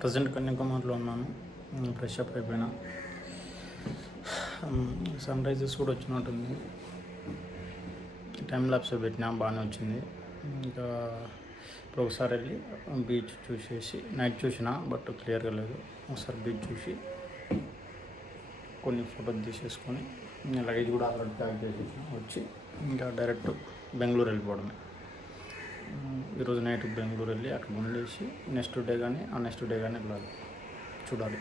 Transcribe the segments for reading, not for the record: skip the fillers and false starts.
ప్రజెంట్ కన్యాకుమారిలో ఉన్నాను. Fresh up అయిపోయినా. సన్ రైజెస్ కూడా వచ్చినట్టుంది. టైం ల్యాప్స్ పెట్టినా బాగానే వచ్చింది. ఇంకా ఇప్పుడు ఒకసారి వెళ్ళి బీచ్ చూసేసి నైట్ చూసిన బట్ క్లియర్గా లేదు. ఒకసారి బీచ్ చూసి కొన్ని ఫోటోలు తీసేసుకొని లగేజ్ కూడా ఆల్రెడీ ప్యాక్ చేసేసిన వచ్చి ఇంకా డైరెక్ట్ బెంగళూరు వెళ్ళిపోవడమే. ఈరోజు నైట్ బెంగళూరు వెళ్ళి అక్కడ ఉండేసి నెక్స్ట్ డే కానీ వెళ్ళాలి, చూడాలి.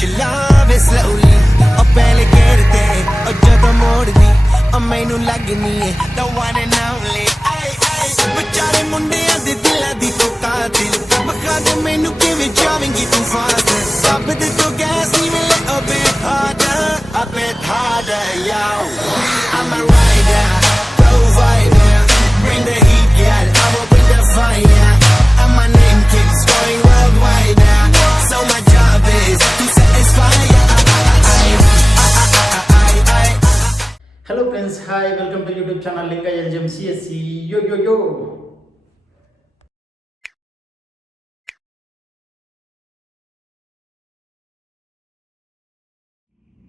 ਚਲਾਵੇ slowly ਉਹ ਪਹਿਲੇ ਕਰਦੇ ਉਹ ਜਦੋਂ ਮੋੜਦੀ ਉਹ ਮੈਨੂੰ ਲੱਗਨੀ ਏ the one and only ਆਏ ਆਏ ਵਿਚਾਰੇ ਮੁੰਡਿਆਂ ਦੇ ਦਿਲਾਂ ਦੀ ਤੂੰ ਕਾਤਿਲ ਬਖਾ ਦੇ ਮੈਨੂੰ ਕਿਵੇਂ ਜਾਵੇਂਗੀ ਤੂੰ ਫਾਸਟ ਸਭ ਦੇ ਤੋਂ ਗੈਸ ਨਹੀਂ ਮਿਲੇ a bit harder yo I'm a rider provider bring the heat girl I will bring the fire and my name keeps going worldwide so my job is Hello friends, hi, welcome to YouTube channel Linga Lgm Cse. Yo.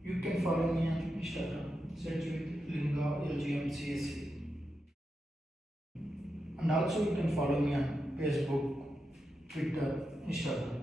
You can follow me on Instagram, search with Linga Lgm Cse. And also you can follow me on Facebook, Twitter, Instagram.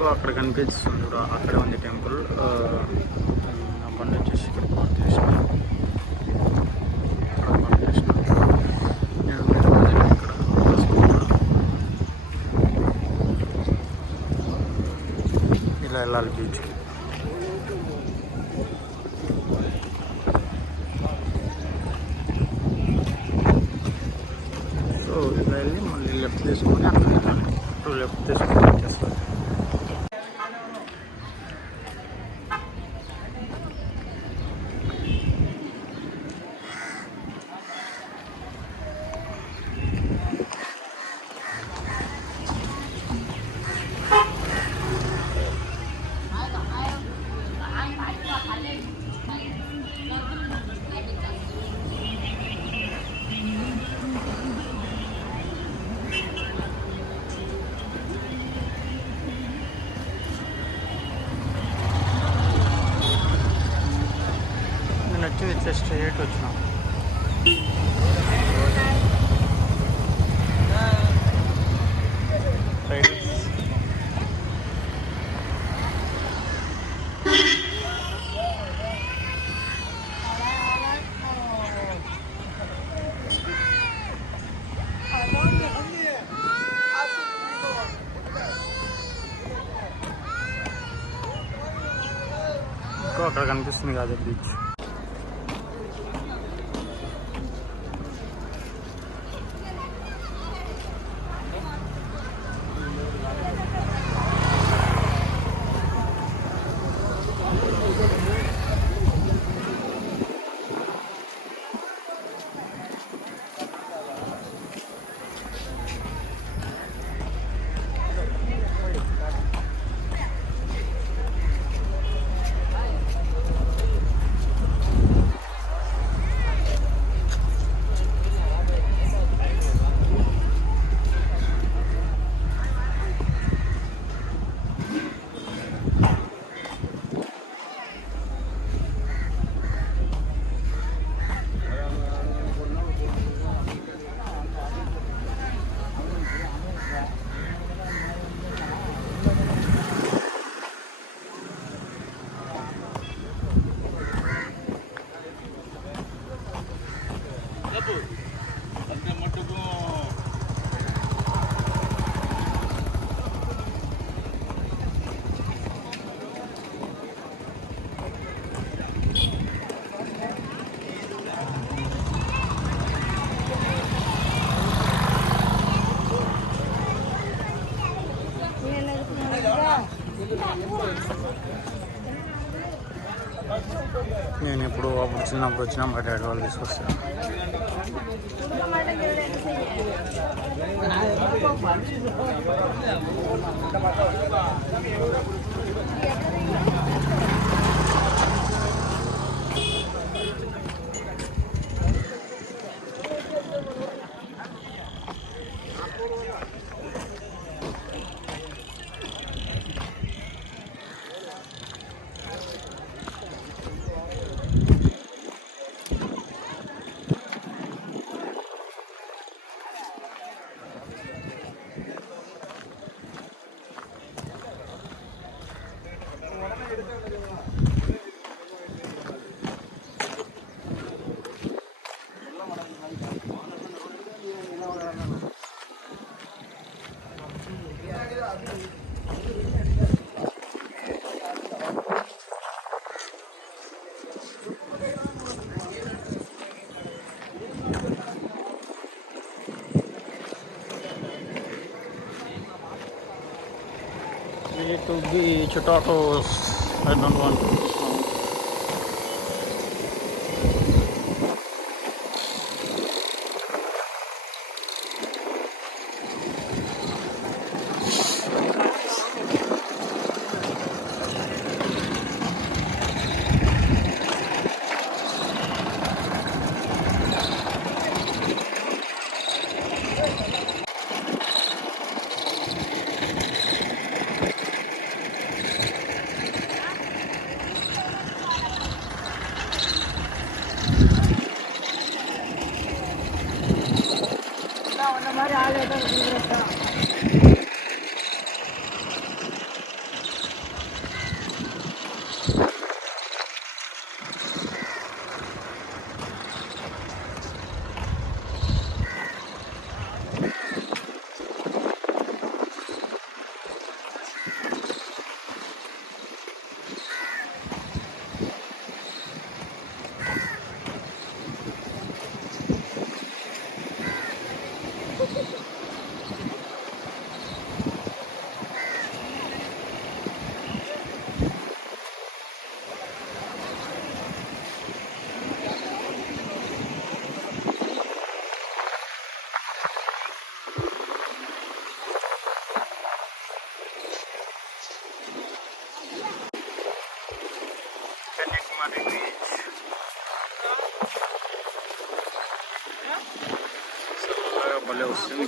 ఇంకో అక్కడ కనిపిస్తుంది కూడా, అక్కడే ఉంది టెంపుల్. నా బండి వచ్చేసి ఇక్కడ పార్క్ చేసిన, నేను ఇలా వెళ్ళాలి బీచ్కి. సో ఇలా వెళ్ళి మళ్ళీ లెఫ్ట్ తీసుకొని అక్కడ వెళ్ళాలి. లెఫ్ట్ తీసుకొని వచ్చేస్తుంది. వచ్చింది ఇట్లా స్ట్రైట్ వచ్చినాం. ఇంకో అక్కడ కనిపిస్తుంది కాదు బీచ్. నేను ఇప్పుడు అప్పుడు చిన్నప్పుడు వచ్చినా మా డాడీ వాళ్ళు తీసుకొస్తాను. To beach tacos. I don't want to.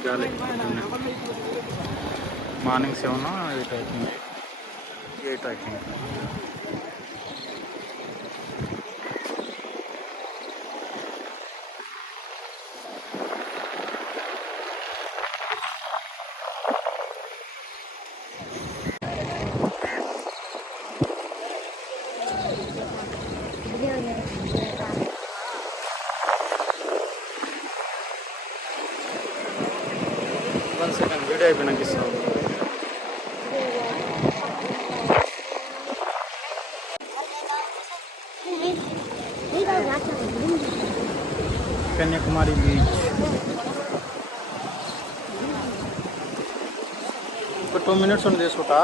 గాలి మార్నింగ్ 7 8 అవుతుంది 8 అవుతుంది. వన్ సెకండ్ వీడియో అయిపోయినాక ఇస్తాను. కన్యాకుమారి బీచ్ ఒక 2 minutes ఉంది తీసుకుంటా.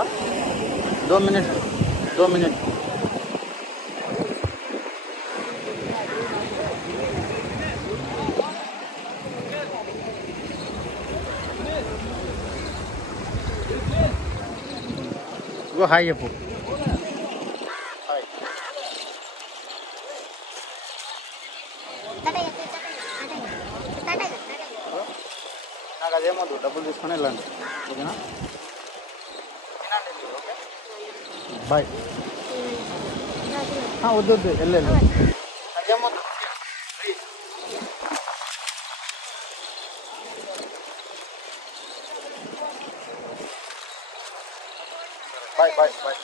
2 minutes 2 minutes. గో హాయ్ చెప్పు. హాయ్. నాకు అదేమొద్దు, డబ్బులు తీసుకొని వెళ్ళండి ఓకేనా. Okay bye. వద్దు వద్దు వెళ్ళు. అదేమొద్దు ప్లీజ్. Bye bye bye.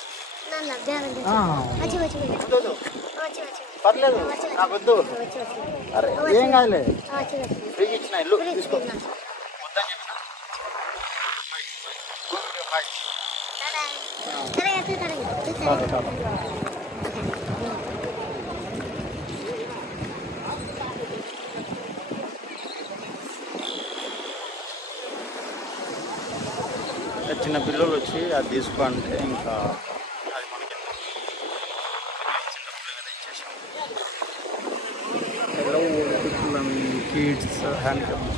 పర్లేదు నాకు వద్దు. అరే ఏం కాదులే, ఫ్రీగా ఇచ్చిన ఇల్లు తీసుకో. వద్దని చెప్పిన. చిన్న పిల్లలు వచ్చి అది తీసుకో అంటే ఇంకా అది మనకి ఎలా old people and kids handicap.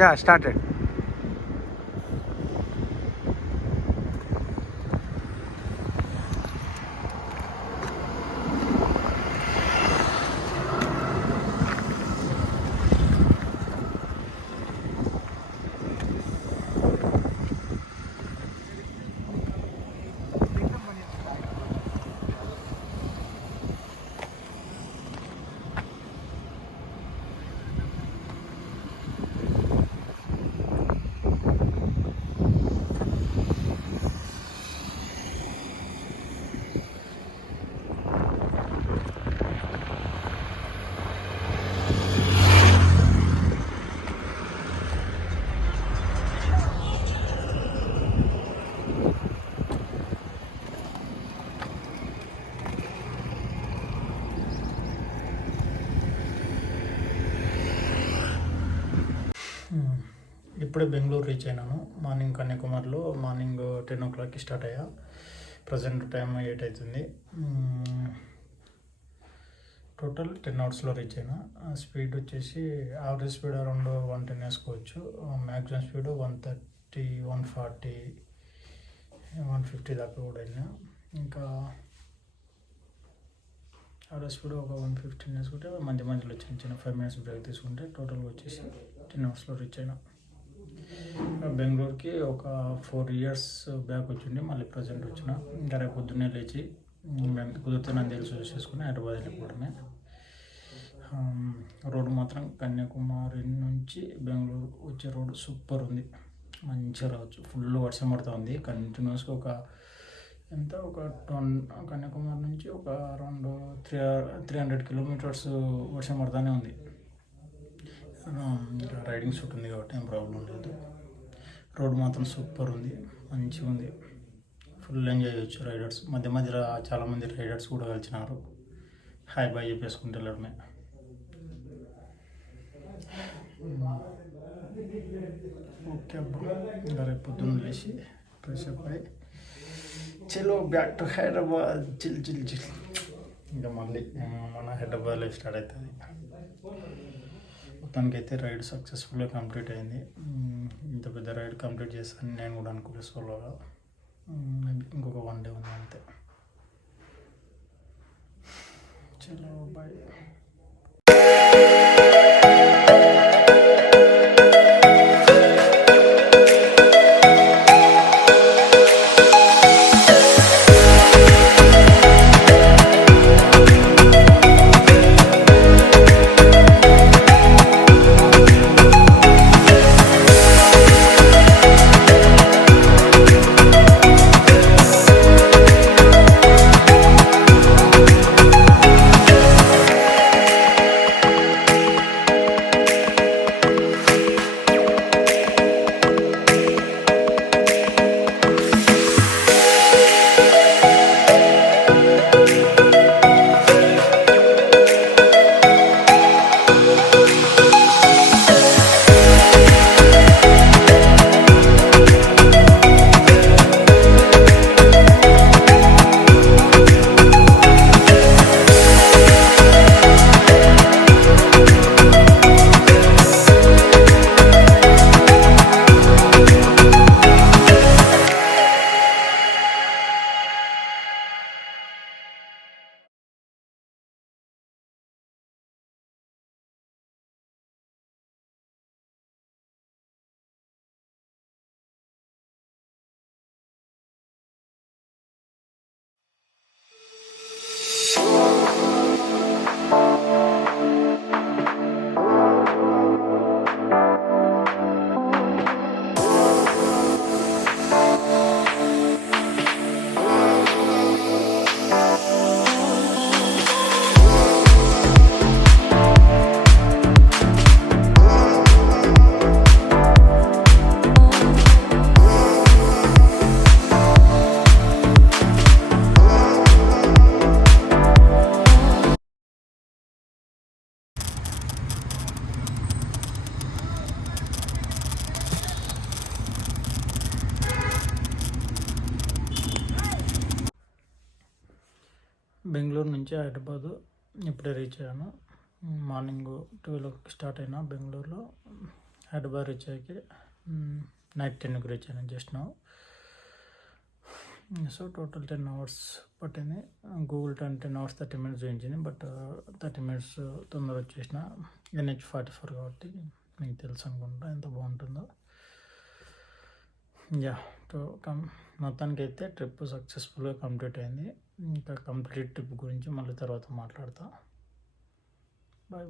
Yeah, started. ఇప్పుడే బెంగళూరు రీచ్ అయినాను. మార్నింగ్ కన్యాకుమారిలో మార్నింగ్ 10 o'clockకి స్టార్ట్ అయ్యా. ప్రజెంట్ టైం 8 అవుతుంది. టోటల్ 10 hours రీచ్ అయినా. స్పీడ్ వచ్చేసి యావరేజ్ స్పీడ్ అరౌండ్ 110 వేసుకోవచ్చు. మ్యాక్సిమం స్పీడ్ 130, 140, 150 దాకా కూడా వెళ్ళినా. ఇంకా యావరేజ్ స్పీడ్ ఒక 115 వేసుకుంటే మధ్యలో చిన్న చిన్న 5 minutes బ్రేక్ తీసుకుంటే టోటల్గా వచ్చేసి 10 hours రీచ్ అయినా. బెంగళూరుకి ఒక 4 years బ్యాక్ వచ్చిండి, మళ్ళీ ప్రజెంట్ వచ్చిన. ఇంకా రేపు పొద్దున్నే లేచి కుదిరితే నంద్యాల చూస్ చేసుకుని హైదరాబాద్ వెళ్ళిపోవడమే. రోడ్డు మాత్రం కన్యాకుమారి నుంచి బెంగళూరు వచ్చే రోడ్డు సూపర్ ఉంది, మంచిగా రావచ్చు. ఫుల్ వర్షం పడుతూ ఉంది కంటిన్యూస్గా. ఒక ఎంత ఒక కన్యాకుమారి నుంచి ఒక అరౌండ్ 300 కిలోమీటర్స్ వర్షం పడుతూనే ఉంది. ఇంకా రైడింగ్ సూట్ ఉంది కాబట్టి ఏం ప్రాబ్లం లేదు. రోడ్ మాత్రం సూపర్ ఉంది, మంచిగా ఉంది. ఫుల్ ఎంజాయ్ చేయొచ్చు రైడర్స్. మధ్యలో చాలామంది రైడర్స్ కూడా కలిసినారు. హాయ్ బాయ్ చెప్పేసుకుంటూ వెళ్ళడమే. ఓకే అబ్బా, ఇంకా రేపు పొద్దున్న లేచి ఫ్రెష్ అప్ అయ్యి చలో బ్యాక్ టు హైదరాబాద్. చిల్. ఇంకా మళ్ళీ మన హైదరాబాద్ లైఫ్ స్టార్ట్ అవుతుంది. మొత్తానికైతే రైడ్ సక్సెస్ఫుల్గా కంప్లీట్ అయింది. ఇంత పెద్ద రైడ్ కంప్లీట్ చేస్తాను నేను కూడా అనుకోలేదు సోలోగా. మేబీ ఇంకొక 1 డే ఉంది అంతే. చలో బాయ్. బెంగళూరు నుంచి హైదరాబాదు ఇప్పుడే రీచ్ అయ్యాను. మార్నింగ్ 12 స్టార్ట్ అయినా బెంగళూరులో. హైదరాబాద్ రీచ్ అయ్యాక నైట్ 10కి రీచ్ అయినా జస్ట్ నౌ. సో టోటల్ 10 అవర్స్ పట్టింది. గూగుల్ 10 అవర్స్ 30 మినిట్స్ చూపించింది. బట్ 30 మినిట్స్ తొందర వచ్చేసిన. NH44 కాబట్టి మీకు తెలుసు అనుకుంటా ఎంత బాగుంటుందో. యా మొత్తానికి అయితే ట్రిప్ సక్సెస్ఫుల్గా కంప్లీట్ అయింది. ఇంకా కంప్లీట్ ట్రిప్ గురించి మళ్ళీ తర్వాత మాట్లాడతా. బాయ్.